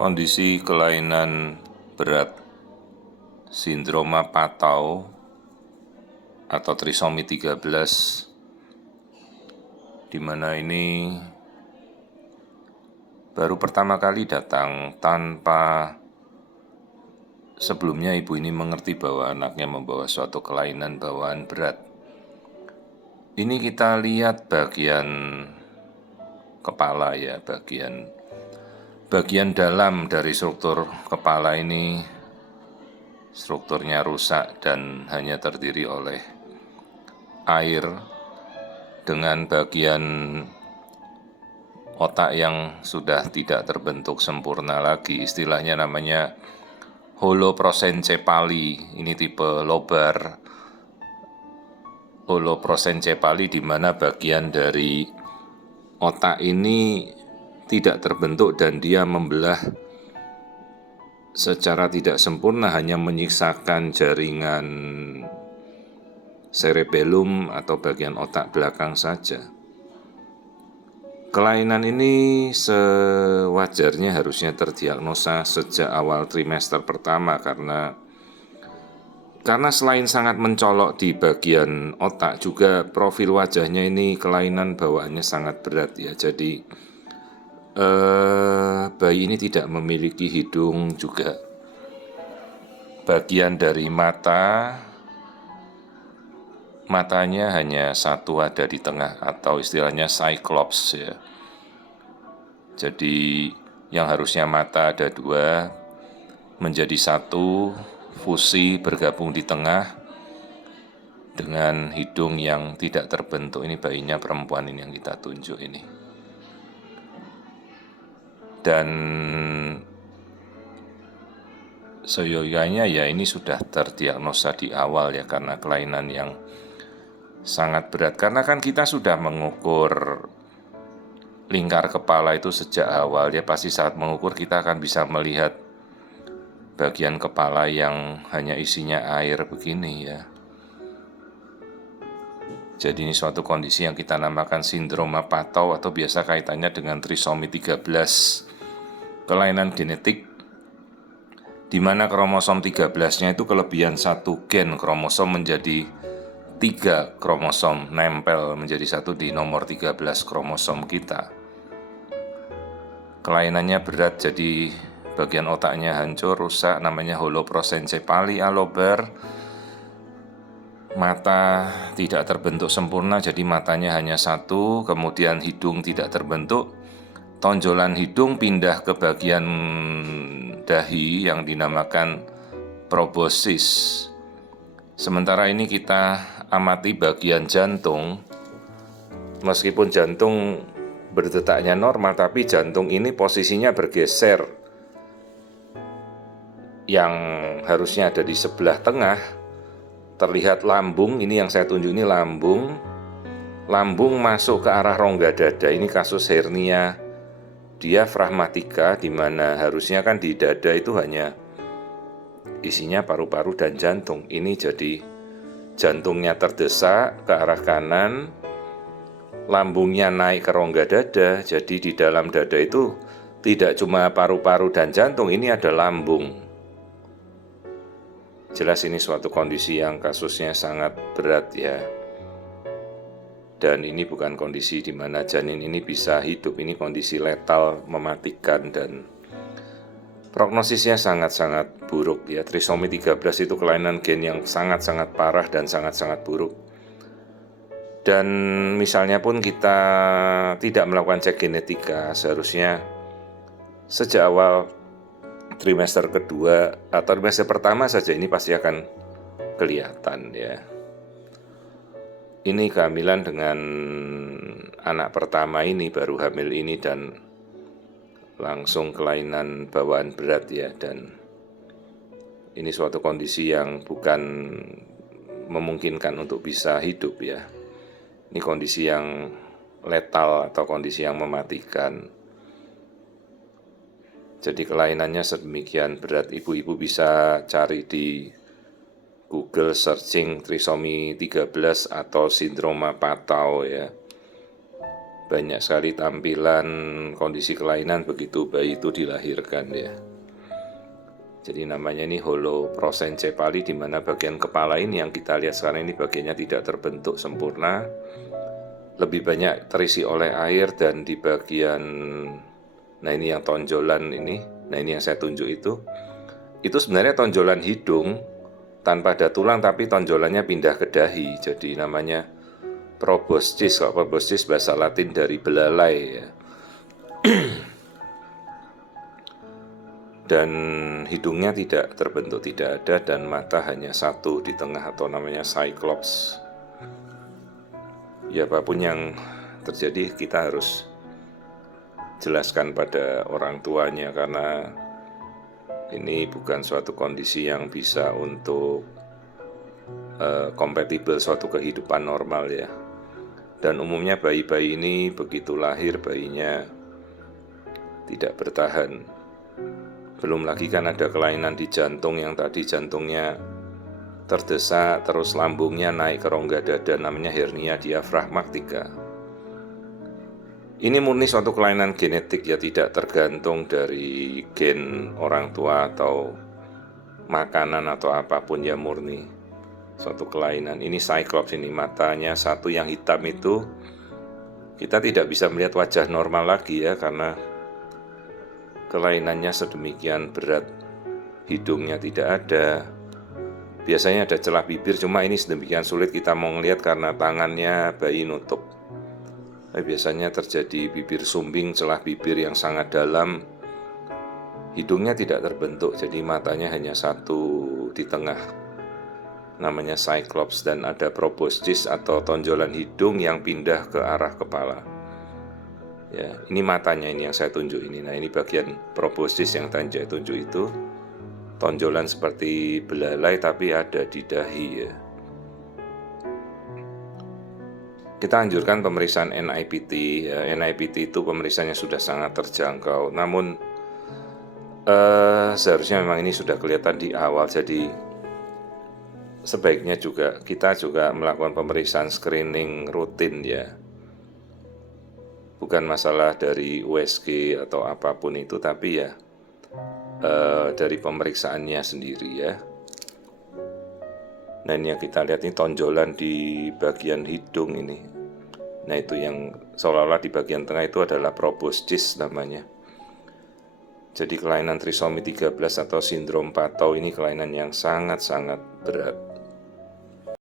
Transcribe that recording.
Kondisi kelainan berat sindroma Patau atau trisomi 13, di mana ini baru pertama kali datang tanpa sebelumnya ibu ini mengerti bahwa anaknya membawa suatu kelainan bawaan berat. Ini kita lihat bagian kepala ya, bagian dalam dari struktur kepala ini strukturnya rusak dan hanya terdiri oleh air dengan bagian otak yang sudah tidak terbentuk sempurna lagi. Istilahnya namanya holoprosencepali. Ini tipe lobar holoprosencepali, di mana bagian dari otak ini tidak terbentuk dan dia membelah secara tidak sempurna, hanya menyisakan jaringan cerebellum atau bagian otak belakang saja. Kelainan ini sewajarnya harusnya terdiagnosa sejak awal trimester pertama karena selain sangat mencolok di bagian otak, juga profil wajahnya ini kelainan bawaannya sangat berat ya. Jadi bayi ini tidak memiliki hidung juga. Bagian dari matanya hanya satu ada di tengah atau istilahnya cyclops ya. Jadi yang harusnya mata ada dua menjadi satu, fusi bergabung di tengah dengan hidung yang tidak terbentuk. Ini bayinya perempuan ini yang kita tunjuk ini. Dan seyogyanya ya ini sudah terdiagnosa di awal ya, karena kelainan yang sangat berat. Karena kan kita sudah mengukur lingkar kepala itu sejak awal ya, pasti saat mengukur kita akan bisa melihat bagian kepala yang hanya isinya air begini ya. Jadi ini suatu kondisi yang kita namakan sindroma Patau atau biasa kaitannya dengan trisomi 13, kelainan genetik di mana kromosom 13-nya itu kelebihan satu gen kromosom menjadi 3 kromosom nempel menjadi satu di nomor 13 kromosom kita. Kelainannya berat, jadi bagian otaknya hancur, rusak, namanya holoprosencepali alobar. Mata tidak terbentuk sempurna, jadi matanya hanya satu, kemudian hidung tidak terbentuk, tonjolan hidung pindah ke bagian dahi yang dinamakan proboscis. Sementara ini kita amati bagian jantung, meskipun jantung berdetaknya normal, tapi jantung ini posisinya bergeser. Yang harusnya ada di sebelah tengah, terlihat lambung, ini yang saya tunjuk ini lambung masuk ke arah rongga dada. Ini kasus hernia diafragmatika, di mana harusnya kan di dada itu hanya isinya paru-paru dan jantung. Ini jadi jantungnya terdesak ke arah kanan, lambungnya naik ke rongga dada. Jadi di dalam dada itu tidak cuma paru-paru dan jantung, ini ada lambung. Jelas ini suatu kondisi yang kasusnya sangat berat ya. Dan ini bukan kondisi di mana janin ini bisa hidup, ini kondisi letal, mematikan, dan prognosisnya sangat-sangat buruk ya. Trisomi 13 itu kelainan gen yang sangat-sangat parah dan sangat-sangat buruk. Dan misalnya pun kita tidak melakukan cek genetika, seharusnya sejak awal trimester kedua atau trimester pertama saja ini pasti akan kelihatan ya. Ini kehamilan dengan anak pertama ini, baru hamil ini, dan langsung kelainan bawaan berat ya. Dan ini suatu kondisi yang bukan memungkinkan untuk bisa hidup ya. Ini kondisi yang letal atau kondisi yang mematikan. Jadi kelainannya sedemikian berat, ibu-ibu bisa cari di Google searching trisomi 13 atau sindroma Patau ya. banyak sekali tampilan kondisi kelainan begitu bayi itu dilahirkan ya. Jadi namanya ini holoprosencepali, di mana bagian kepala ini yang kita lihat sekarang ini bagiannya tidak terbentuk sempurna, lebih banyak terisi oleh air, dan di bagian, nah ini yang tonjolan ini, nah ini yang saya tunjuk itu sebenarnya tonjolan hidung tanpa ada tulang, tapi tonjolannya pindah ke dahi, jadi namanya proboscis. Kalau proboscis bahasa Latin dari belalai ya. Dan hidungnya tidak terbentuk, tidak ada, dan mata hanya satu di tengah atau namanya cyclops. Ya apapun yang terjadi kita harus jelaskan pada orang tuanya, karena ini bukan suatu kondisi yang bisa untuk kompatibel suatu kehidupan normal ya. Dan umumnya bayi-bayi ini begitu lahir bayinya tidak bertahan. Belum lagi kan ada kelainan di jantung yang tadi jantungnya terdesak, terus lambungnya naik ke rongga dada, namanya hernia diafragmatika. Ini murni suatu kelainan genetik ya, tidak tergantung dari gen orang tua atau makanan atau apapun ya, murni suatu kelainan. Ini cyclops, ini matanya satu yang hitam itu, kita tidak bisa melihat wajah normal lagi ya, karena kelainannya sedemikian berat. Hidungnya tidak ada, biasanya ada celah bibir, cuma ini sedemikian sulit kita mau ngelihat karena tangannya bayi nutup. Biasanya terjadi bibir sumbing, celah bibir yang sangat dalam. Hidungnya tidak terbentuk, jadi matanya hanya satu di tengah, namanya cyclops, dan ada proboscis atau tonjolan hidung yang pindah ke arah kepala. Ya, ini matanya ini yang saya tunjuk ini. Nah, ini bagian proboscis yang tadi saya tunjuk itu. Tonjolan seperti belalai tapi ada di dahi ya. Kita anjurkan pemeriksaan NIPT ya. NIPT itu pemeriksaannya sudah sangat terjangkau. Namun seharusnya memang ini sudah kelihatan di awal. Jadi sebaiknya kita juga melakukan pemeriksaan screening rutin ya. Bukan masalah dari USG atau apapun itu, tapi ya dari pemeriksaannya sendiri ya. Nah ini yang kita lihat ini tonjolan di bagian hidung ini. Nah itu yang seolah-olah di bagian tengah itu adalah proboscis namanya. Jadi kelainan trisomi 13 atau sindrom Patau ini kelainan yang sangat-sangat berat.